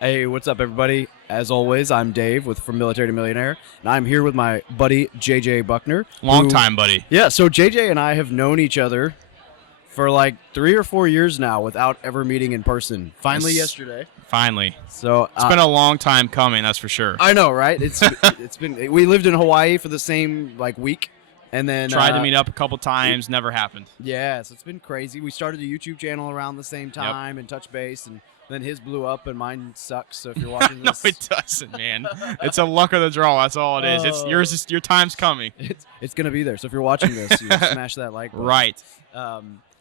Hey, what's up, everybody? As always, I'm Dave from Military to Millionaire, and I'm here with my buddy JJ Buckner. Long time, buddy. Yeah, so JJ and I have known each other for like 3 or 4 years now without ever meeting in person. Finally, yesterday. Finally. So It's been a long time coming, that's for sure. I know, right? It's been. We lived in Hawaii for the same week, and then Tried to meet up a couple times, never happened. Yeah, so it's been crazy. We started a YouTube channel around the same time and touch base, and then his blew up and mine sucks. So if you're watching No, this, it doesn't, man. It's a luck of the draw. That's all it is. It's yours. Your time's coming. it's gonna be there. So if you're watching this, you smash that like button. Right.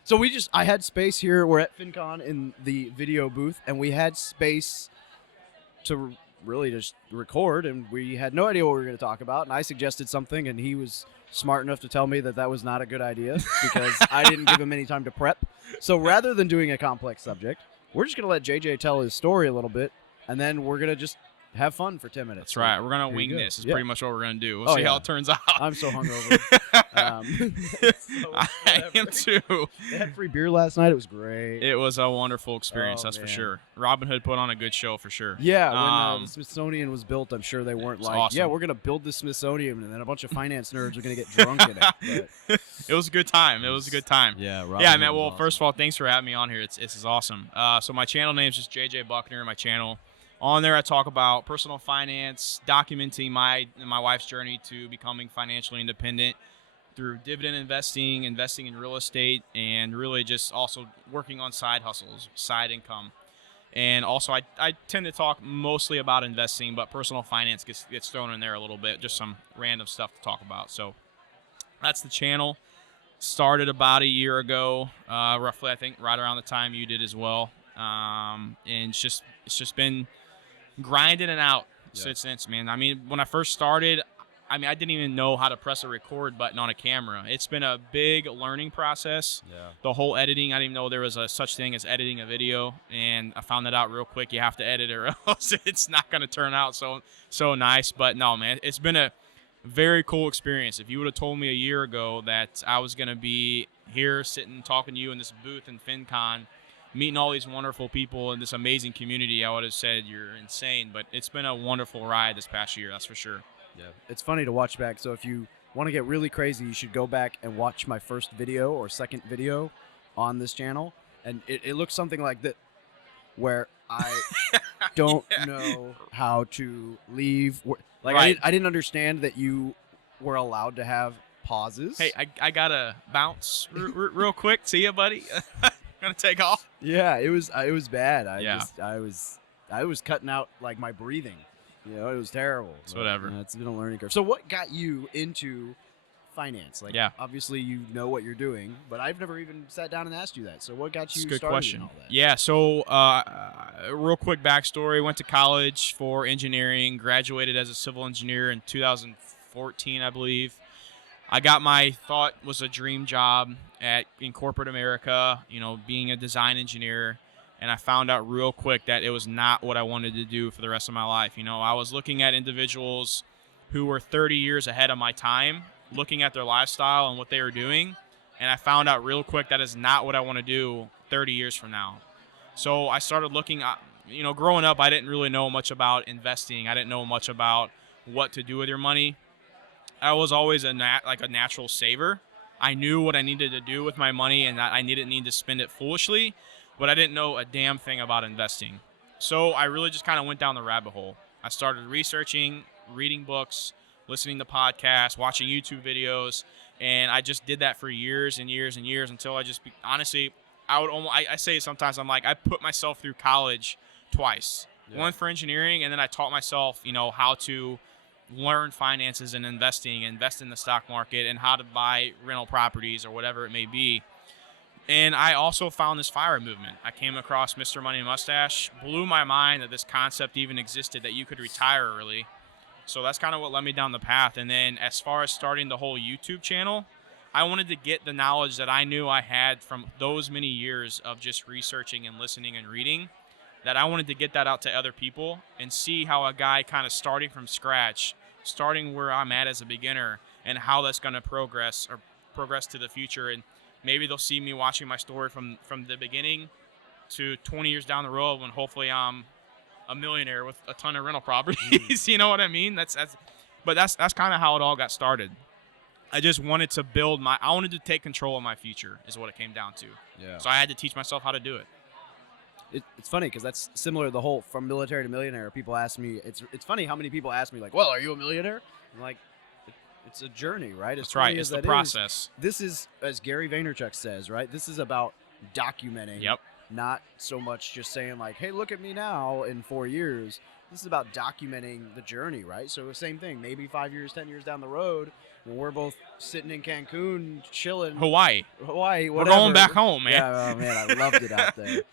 So I had space here. We're at Fincon in the video booth, and we had space to really just record, and we had no idea what we were going to talk about. And I suggested something, and he was smart enough to tell me that was not a good idea because I didn't give him any time to prep. So rather than doing a complex subject, we're just going to let JJ tell his story a little bit, and then we're going to just have fun for 10 minutes. That's right. We're going to wing this. It's pretty much what we're going to do. We'll see how it turns out. I'm so hungover. I am too. They had free beer last night. It was great. It was a wonderful experience, that's for sure. Robin Hood put on a good show for sure. Yeah, when the Smithsonian was built, I'm sure they weren't like, awesome. yeah, we're going to build the Smithsonian, and then a bunch of finance nerds are going to get drunk in it. But it was a good time. It was a good time. Yeah, Robin yeah, Hood man. was Well, awesome. first of all, thanks for having me on here. This is awesome. So my channel name is just JJ Buckner. My channel. On there, I talk about personal finance, documenting my wife's journey to becoming financially independent through dividend investing, investing in real estate, and really just also working on side hustles, side income. And also, I tend to talk mostly about investing, but personal finance gets thrown in there a little bit, just some random stuff to talk about. So that's the channel. Started about a year ago, roughly, I think, right around the time you did as well. And it's just been grinding it out since, man. I mean, when I first started, I didn't even know how to press a record button on a camera. It's been a big learning process. Yeah. The whole editing, I didn't even know there was a such thing as editing a video, and I found that out real quick. You have to edit it or else it's not going to turn out so nice. But no, man, it's been a very cool experience. If you would have told me a year ago that I was going to be here sitting talking to you in this booth in Fincon, meeting all these wonderful people in this amazing community, I would have said you're insane. But it's been a wonderful ride this past year, that's for sure. Yeah, it's funny to watch back. So if you want to get really crazy, you should go back and watch my first video or second video on this channel, and it looks something like that, where I don't know how to leave. Like Right. I didn't understand that you were allowed to have pauses. Hey, I gotta bounce real quick. See ya, buddy. Gonna take off. Yeah, it was bad. Yeah. I was cutting out like my breathing. You know, it was terrible. It's whatever. It's been a learning curve. So what got you into finance? Like, Yeah. obviously you know what you're doing, but I've never even sat down and asked you that. So what got you That's a good started question. in all that? Yeah, so real quick backstory. Went to college for engineering, graduated as a civil engineer in 2014, I believe. I got my thought was a dream job in corporate America, you know, being a design engineer. And I found out real quick that it was not what I wanted to do for the rest of my life. You know, I was looking at individuals who were 30 years ahead of my time, looking at their lifestyle and what they were doing. And I found out real quick that is not what I want to do 30 years from now. So I started looking at, you know, growing up, I didn't really know much about investing. I didn't know much about what to do with your money. I was always a natural saver. I knew what I needed to do with my money and that I didn't need to spend it foolishly, but I didn't know a damn thing about investing. So I really just kind of went down the rabbit hole. I started researching, reading books, listening to podcasts, watching YouTube videos, and I just did that for years and years and years until honestly, I say it sometimes, I'm like, I put myself through college twice. Yeah. One for engineering, and then I taught myself, you know, how to learn finances and investing, invest in the stock market, and how to buy rental properties or whatever it may be. And I also found this FIRE movement. I came across Mr. Money Mustache. Blew my mind that this concept even existed, that you could retire early. So that's kind of what led me down the path. And then as far as starting the whole YouTube channel, I wanted to get the knowledge that I knew I had from those many years of just researching and listening and reading, that I wanted to get that out to other people and see how a guy kind of starting from scratch, starting where I'm at as a beginner, and how that's going to progress to the future. And maybe they'll see me watching my story from the beginning to 20 years down the road when hopefully I'm a millionaire with a ton of rental properties. You know what I mean? That's kind of how it all got started. I just wanted to I wanted to take control of my future is what it came down to. Yeah. So I had to teach myself how to do it. It's funny because that's similar to the whole from military to millionaire. People ask me, it's funny how many people ask me like, well, are you a millionaire? I'm like, it's a journey, right? That's right. It's the process. This is, as Gary Vaynerchuk says, right? This is about documenting. Yep. Not so much just saying like, hey, look at me now in 4 years. This is about documenting the journey, right? So the same thing, maybe 5 years, 10 years down the road, when we're both sitting in Cancun, chilling. Hawaii, whatever. We're going back home, man. Yeah, oh, man, I loved it out there.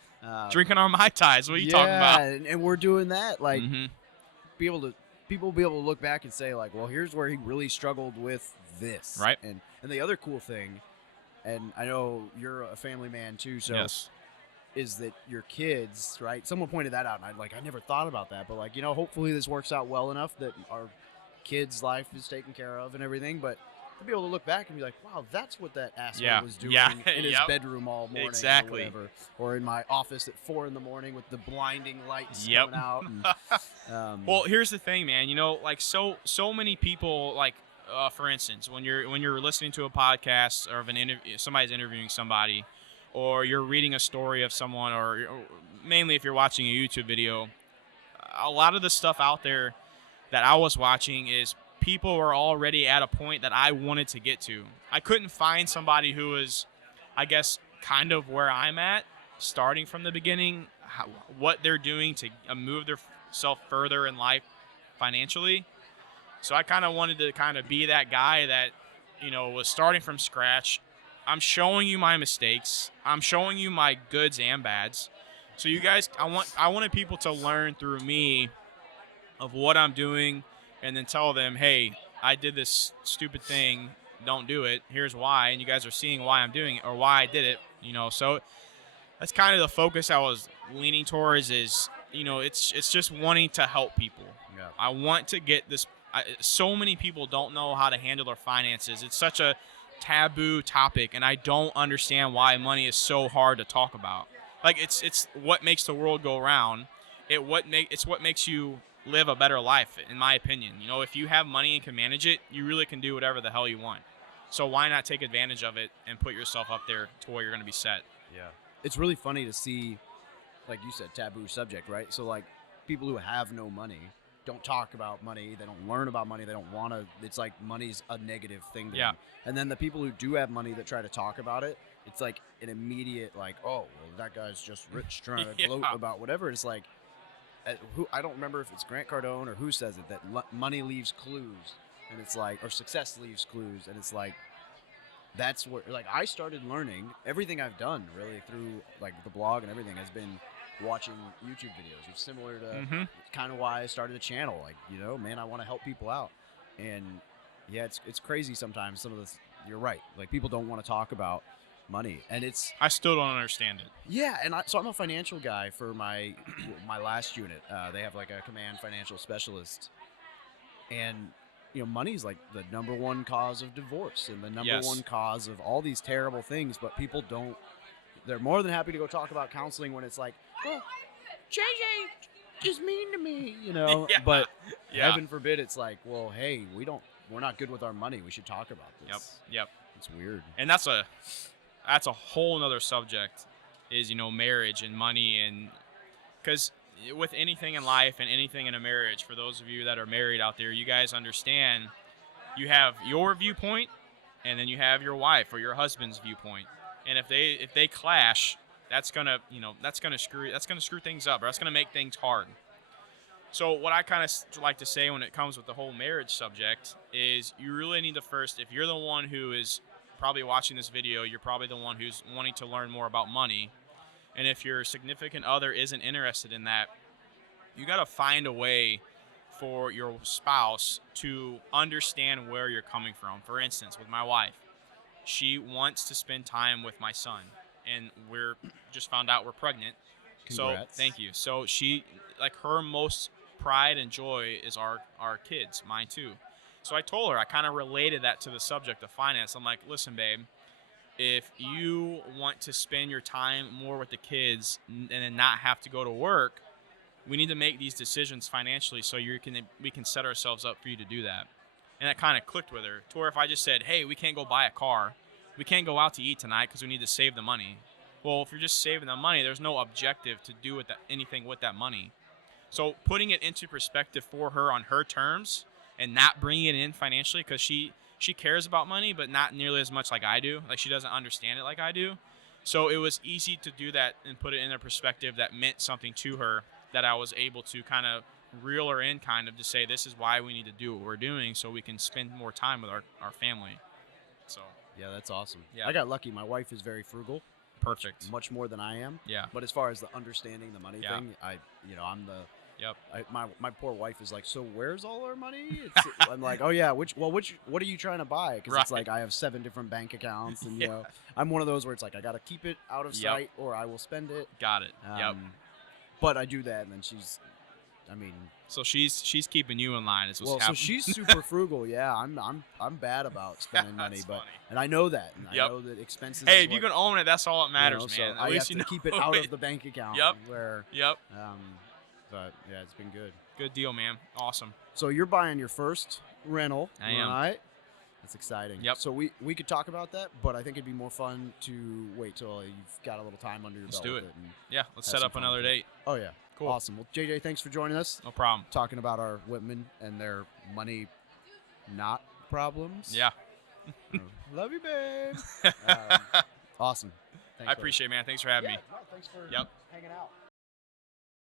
Drinking our Mai Tais. What are you talking about? And we're doing that. Like, people will be able to look back and say, like, well, here's where he really struggled with this. Right. And the other cool thing, and I know you're a family man too, so yes. is that your kids, right? Someone pointed that out, and I never thought about that. But, like, hopefully this works out well enough that our kids' life is taken care of and everything. But to be able to look back and be like, wow, that's what that asshole was doing in his bedroom all morning or whatever. Or in my office at 4 a.m. with the blinding lights coming out. And, well, here's the thing, man. Like so many people, like, for instance, when you're listening to a podcast or somebody's interviewing somebody, or you're reading a story of someone, or mainly if you're watching a YouTube video, a lot of the stuff out there that I was watching is people were already at a point that I wanted to get to. I couldn't find somebody who was, I guess, kind of where I'm at, starting from the beginning, what they're doing to move themselves further in life financially. So I kind of wanted to kind of be that guy that, was starting from scratch. I'm showing you my mistakes. I'm showing you my goods and bads. So you guys, I wanted people to learn through me of what I'm doing, and then tell them, hey, I did this stupid thing. Don't do it. Here's why. And you guys are seeing why I'm doing it or why I did it. So that's kind of the focus I was leaning towards is, it's just wanting to help people. Yeah. I want to get this. So many people don't know how to handle their finances. It's such a taboo topic, and I don't understand why money is so hard to talk about. Like, it's what makes the world go round. It's what makes you live a better life, in my opinion. If you have money and can manage it, you really can do whatever the hell you want. So why not take advantage of it and put yourself up there to where you're going to be set? Yeah. It's really funny to see, like you said, taboo subject, right? So, like, people who have no money don't talk about money. They don't learn about money. They don't want to. It's like money's a negative thing to them. And then the people who do have money that try to talk about it, it's like an immediate, like, oh, well, that guy's just rich trying to gloat about whatever. It's like, I don't remember if it's Grant Cardone or who says it, that money leaves clues, and it's like, or success leaves clues, and it's like, that's where, like, I started learning everything I've done really through, like, the blog and everything has been watching YouTube videos. It's similar to kind of why I started the channel. Like, man, I want to help people out, and yeah, it's crazy sometimes. Some of this, you're right. Like, people don't want to talk about money, and I still don't understand it. Yeah, and so I'm a financial guy for my last unit. They have like a command financial specialist, and money's like the number one cause of divorce and the number one cause of all these terrible things. But people don't. They're more than happy to go talk about counseling when it's like, well, JJ is mean to me, But heaven forbid, it's like, well, hey, we're not good with our money. We should talk about this. Yep. It's weird, and that's a whole nother subject, is marriage and money. And because with anything in life and anything in a marriage, for those of you that are married out there, you guys understand, you have your viewpoint, and then you have your wife or your husband's viewpoint, and if they clash, that's gonna screw things up, or that's gonna make things hard. So what I kind of like to say when it comes with the whole marriage subject is, you really need to first, if you're the one who is probably watching this video, you're probably the one who's wanting to learn more about money. And if your significant other isn't interested in that, you got to find a way for your spouse to understand where you're coming from. For instance, with my wife, she wants to spend time with my son, and we're just found out we're pregnant. Congrats. So thank you. So she, like, her most pride and joy is our kids, mine too. So I told her, I kind of related that to the subject of finance. I'm like, listen, babe, if you want to spend your time more with the kids and then not have to go to work, we need to make these decisions financially so we can set ourselves up for you to do that. And that kind of clicked with her. To where if I just said, hey, we can't go buy a car, we can't go out to eat tonight because we need to save the money. Well, if you're just saving the money, there's no objective to do with anything with that money. So putting it into perspective for her on her terms and not bringing it in financially, because she cares about money, but not nearly as much like I do. Like, she doesn't understand it like I do. So it was easy to do that and put it in a perspective that meant something to her, that I was able to kind of reel her in, kind of to say, this is why we need to do what we're doing so we can spend more time with our family. So Yeah, that's awesome. Yeah. I got lucky. My wife is very frugal. Perfect. Much more than I am. Yeah. But as far as the understanding the money Yeah. thing, I'm the. Yep. My poor wife is like, so where's all our money? I'm like, oh yeah, what are you trying to buy? Because it's Right. like I have 7 different bank accounts, and Yeah. I'm one of those where it's like I gotta keep it out of Yep. sight, or I will spend it. Got it. Yep. But I do that, and then So she's keeping you in line. Is what's well, so happening. she's super frugal. Yeah, I'm bad about spending money, That's but funny. and I know that. And Yep. I know that expenses. Hey, is if you what- can own it, that's all that matters, so man. At I least have you to know keep it out of the bank account. Yep. Where. Yep. But yeah, it's been good. Good deal, man. Awesome. So you're buying your first rental. I am. Right? That's exciting. Yep. So we could talk about that, but I think it'd be more fun to wait till you've got a little time under your Let's belt. do with it. and- Yeah, let's Have set some up fun another with it. date. Oh yeah. Cool. Awesome. Well, JJ, thanks for joining us. No problem. Talking about our women and their money not problems. Yeah. Love you, babe. Awesome. Thanks, I appreciate it, man. Thanks for having me. No, thanks for Yep. hanging out.